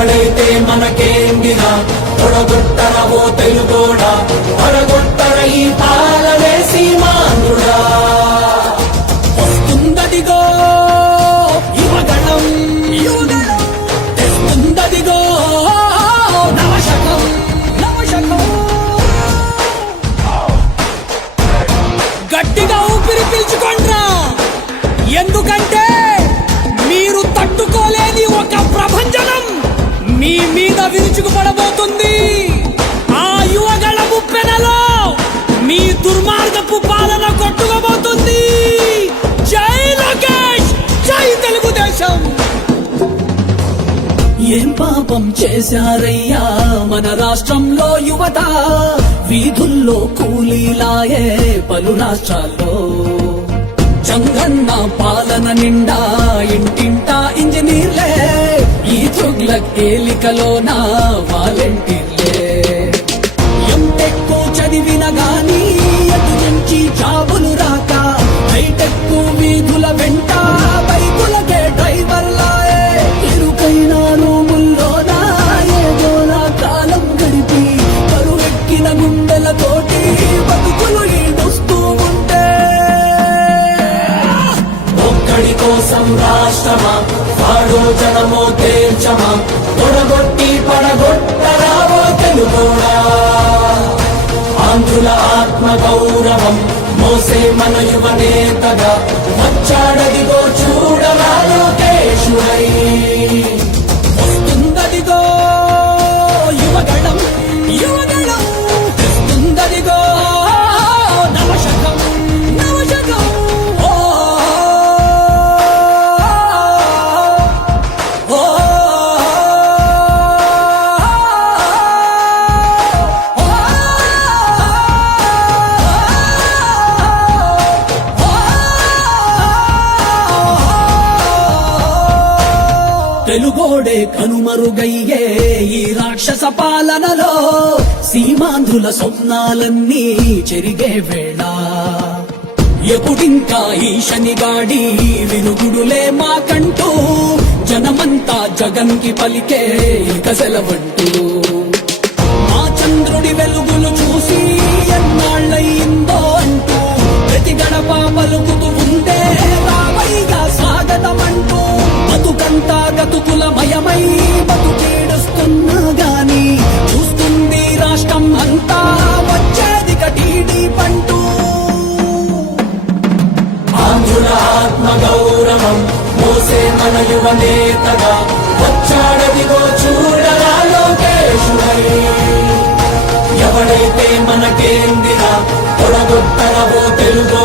ఎవడైతే మనకేందిరా తొడగొట్టరవో తెలుగోడా తొడగొట్టర ఈ పాలనే సీమాంధ్రుడా వస్తుందదిగో యువగణం తెస్తుందదిగో నవశకం గట్టిగా ఊపిరి పీల్చుకోండ్రా ఎందుకంటే మీరు తట్టుకోలేని ఒక ప్రభంజనం మీ మీద విరుచుకుపడబోతుంది ఆ యువగళ ముప్పెనలో మీ దుర్మార్గపు పాలన కొట్టుకోబోతుంది జై లోకేష్ జై తెలుగుదేశం ఏం పాపం చేశారయ్యా మన రాష్ట్రంలో యువత వీధుల్లో కూలీలాయే పలు రాష్ట్రాల్లో చంగన్న పాలన నిండా ఇంటింటా ఇంజనీర్లే ఈ తుగ్లక్ ఏలికలోన వాలంటీర్లే ఎంటెక్కు చదివిన గాని అటు నుంచి జాబులు రాక హైటెక్కు వీధుల వెంట బైకులకే డ్రైవర్లాయే ఇరుకైన రూముల్లోన ఏదోలా కాలం గడిపి కరువెక్కిన గుండెలతోటి బతుకులు ఈడుస్తూ ఉంటే ఒక్కడి కోసం రాష్ట్రమా వాడో జనమో తేల్చమా తొడగొట్టి పడగొట్టరావో తెలుగోడా ఆంధ్రుల ఆత్మ గౌరవం మోసే మన యువ నేతగా వచ్చాడదిగో చూడరా లోకేశుడై వస్తుందదిగో యువగణం తెస్తుందదిగో నవశకం తెలుగోడే కనుమరుగయ్యే ఈ రాక్షస పాలనలో సీమాంధ్రుల స్వప్నాలన్నీ చెరిగే వేళ ఎప్పుడింకా ఈ శనిగాడి వినుగుడులే మాకంటూ జనమంతా జగన్ కి పలికే ఇక సెలవంటూ మా చంద్రుడి వెలుగులు చూసి ఎన్నాళ్ళయిందో అంటూ ప్రతి గడప పలుకుతూ ఉండే రావయ్యా స్వాగతమంటూ బతుకంతా గతుకుల మయమై బతుకేడుస్తున్నా గాని చూస్తుంది రాష్ట్రం అంతా వచ్చేది కటీడీ పంటూ ఆంధ్రుల ఆత్మ గౌరవం మోసే మన యువ నేతగా వచ్చాడదిగో చూడరా లోకేశుడై ఎవడైతే మనకేందిరా తొడగొట్టరవో తెలుగు